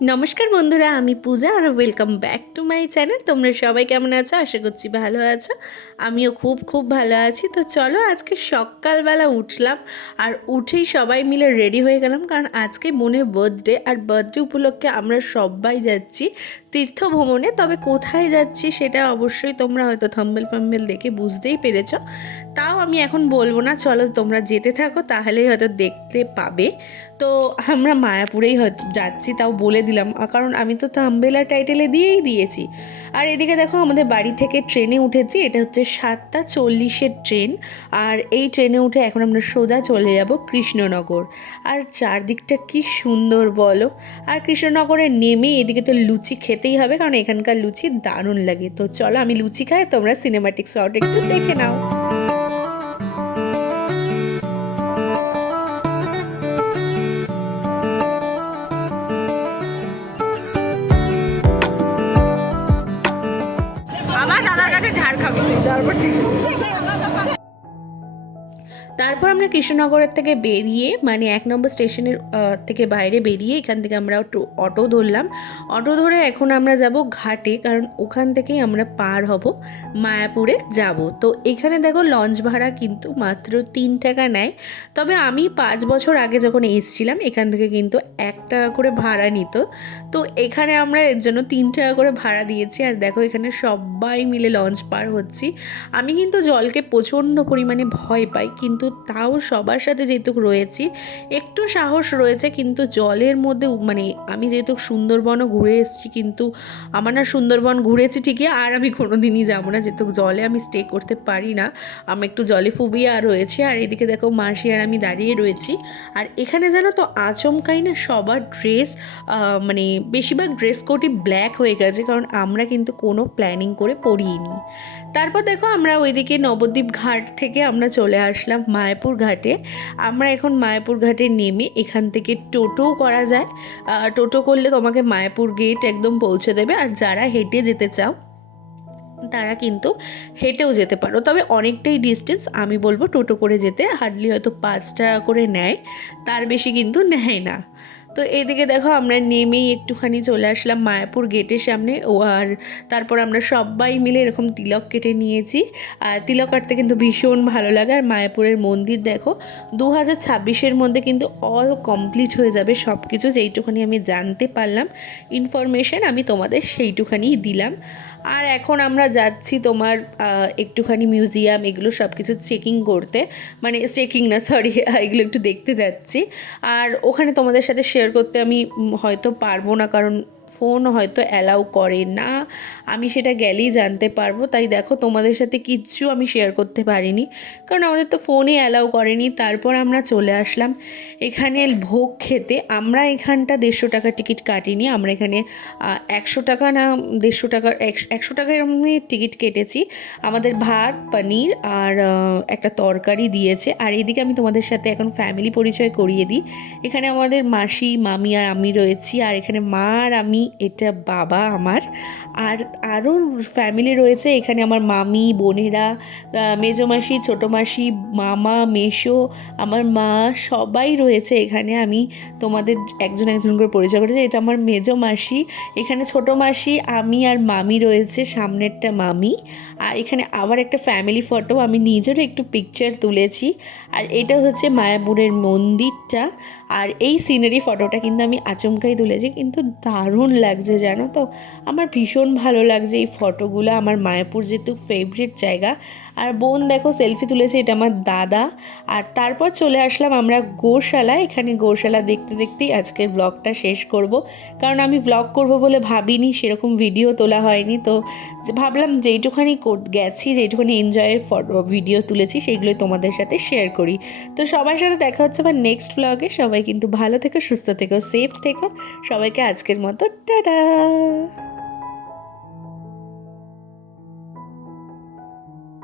নমস্কার বন্ধুরা, আমি পূজা আর welcome back to my channel তোমরা সবাই কেমন আছো? আশা করছি ভালো আছো। আমিও খুব খুব ভালো আছি। তো চলো আজকে সকালবেলা উঠলাম আর উঠেই সবাই মিলে রেডি হয়ে গেলাম। কারণ আজকে মনে বার্থডে আর বার্থডে উপলক্ষে আমরা সবাই যাচ্ছি। তীর্থ ভ্রমণে তবে কোথায় যাচ্ছি সেটা অবশ্যই তোমরা হয়তো থাম্বেল ফাম্বেল দেখে বুঝতেই পেরেছ। তাও আমি এখন বলব না, চলো তোমরা যেতে থাকো, তাহলেই হয়তো দেখতে পাবে। তো আমরা মায়াপুরেই যাচ্ছি, তাও বলে দিলাম। কারণ আমি তো থাম্বেলা টাইটেলে দিয়েই দিয়েছি। আর এদিকে দেখো আমাদের বাড়ি থেকে ট্রেনে উঠেছি, এটা হচ্ছে সাতটা চল্লিশের ট্রেন। আর এই ট্রেনে উঠে এখন আমরা সোজা চলে যাব কৃষ্ণনগর। আর চারদিকটা কি সুন্দর বলো। আর কৃষ্ণনগরে নেমে এদিকে তো লুচি খেতেই হবে কারণ এখানকার লুচি দারুণ লাগে। তো চলো আমি লুচি খাই তোমরা সিনেমাটিক শট একটু দেখে নাও। আমার দাদার কাছে ঝাড় খাব। তারপর তারপর আমরা কৃষ্ণনগরের থেকে বেরিয়ে মানে এক নম্বর স্টেশনের থেকে বাইরে বেরিয়ে এখান থেকে আমরা অটো ধরলাম। অটো ধরে এখন আমরা যাব ঘাটে, কারণ ওখান থেকেই আমরা পার হব মায়াপুরে যাব। তো এখানে দেখো লঞ্চ ভাড়া কিন্তু মাত্র তিন টাকা নেয়। তবে আমি পাঁচ বছর আগে যখন এসেছিলাম, এখান থেকে কিন্তু এক টাকা করে ভাড়া নিত। তো এখানে আমরা এর জন্য তিন টাকা করে ভাড়া দিয়েছি। আর দেখো এখানে সবাই মিলে লঞ্চ পার হচ্ছি। আমি কিন্তু জলকে প্রচণ্ড পরিমাণে ভয় পাই, কিন্তু তাও সবার সাথে যেহেতু রয়েছি, একটু সাহস রয়েছে কিন্তু জলের মধ্যে মানে আমি যেহেতু সুন্দরবনও ঘুরে এসেছি কিন্তু আমার না সুন্দরবন ঘুরেছি ঠিকই, আর আমি কোনো দিনই যাব না যেহেতু জলে আমি স্টে করতে পারি না। আমি একটু জলে ফুবিয়া রয়েছে, আর এদিকে দেখো মাসি আর আমি দাঁড়িয়ে রয়েছি। আর এখানে জানো তো আচমকাই না সবার ড্রেস মানে বেশিরভাগ ড্রেস কোডই ব্ল্যাক হয়ে গেছে কারণ আমরা কিন্তু কোনো প্ল্যানিং করে পড়িয়ে পড়িনি তারপর দেখো আমরা ওইদিকে নবদ্বীপ ঘাট থেকে আমরা চলে আসলাম মায়াপুর ঘাটে। আমরা এখন মায়াপুর ঘাটে নেমে এখান থেকে টোটো করা যায়। টোটো করলে তোমাকে মায়াপুর গেট একদম পৌঁছে দেবে। আর যারা হেঁটে যেতে চাও, তারা কিন্তু হেঁটেও যেতে পারো। তবে অনেকটাই ডিস্টেন্স আমি বলব টোটো করে যেতে। হার্ডলি হয়তো পাঁচ টাকা করে নেয়, তার বেশি কিন্তু নেয় না। তো এদিকে দেখো আমরা নেমেই একটুখানি চলে আসলাম মায়াপুর গেটের সামনে। ও আর তারপর আমরা সবাই মিলে এরকম তিলক কেটে নিয়েছি। আর তিলক কাটতে কিন্তু ভীষণ ভালো লাগে। আর মায়াপুরের মন্দির দেখো দু হাজার ছাব্বিশের মধ্যে কিন্তু অল কমপ্লিট হয়ে যাবে সব কিছু যেইটুখানি আমি জানতে পারলাম। ইনফরমেশন আমি তোমাদের সেইটুখানিই দিলাম। আর এখন আমরা যাচ্ছি তোমার একটুখানি মিউজিয়াম এগুলো সব কিছু চেকিং করতে। মানে চেকিং না সরি এগুলো একটু দেখতে যাচ্ছি। আর ওখানে তোমাদের সাথে শেয়ার করতে আমি হয়তো পারব না কারণ ফোন হয়তো অ্যালাউ করে না। আমি সেটা গেলেই জানতে পারব। তাই দেখো, তোমাদের সাথে কিচ্ছু আমি শেয়ার করতে পারিনি। কারণ আমাদের তো ফোনই অ্যালাউ করেনি। তারপর আমরা চলে আসলাম এখানে ভোগ খেতে। আমরা এখানটা দেড়শো টাকা টিকিট কাটিনি। আমরা এখানে একশো টাকা না, দেড়শো টাকার, একশো টাকার আমি টিকিট কেটেছি। আমাদের ভাত, পনির আর একটা তরকারি দিয়েছে। আর এদিকে আমি তোমাদের সাথে এখন ফ্যামিলি পরিচয় করিয়ে দিই। এখানে আমাদের মাসি, মামি আর আমি রয়েছি। আর এখানে মা আর আমি এটা বাবা আমার। আর আরও ফ্যামিলি রয়েছে এখানে আমার মামি বোনেরা আহ, মেজো মাসি ছোটো মাসি মামা মেশো আমার মা সবাই রয়েছে এখানে। আমি তোমাদের একজন একজন করে পরিচয় করেছি। এটা আমার মেজো মাসি এখানে ছোটো মাসি আমি আর মামি রয়েছে সামনেরটা মামি। আর এখানে আবার একটা ফ্যামিলি ফটো আমি নিজেরও একটু পিকচার তুলেছি। আর এটা হচ্ছে মায়াপুরের মন্দিরটা। আর এই সিনারি ফটোটা কিন্তু আমি আচমকাই তুলেছি কিন্তু দারুণ লাগছে জানো তো? আমার ভীষণ ভালো লাগছে এই ফটোগুলো। আমার মায়াপুর যেহেতু ফেভারিট জায়গা। আর বোন দেখো সেলফি তুলেছে, এটা আমার দাদা। আর তারপর চলে আসলাম আমরা গোশালা। এখানে গোশালা দেখতে দেখতেই আজকের ব্লগটা শেষ করব। কারণ আমি ব্লগ করব বলে ভাবিনি, সেরকম ভিডিও তোলা হয়নি। তো ভাবলাম যেইটুখানি গেছি, যেইটুখানি এনজয়ের ফটো ভিডিও তুলেছি, সেইগুলোই তোমাদের সাথে শেয়ার করি। তো সবার সাথে দেখা হচ্ছে আবার নেক্সট ব্লগে সবাই কিন্তু ভালো থেকো, সুস্থ থেকো সেফ থেকো। সবাইকে আজকের মতো টাটা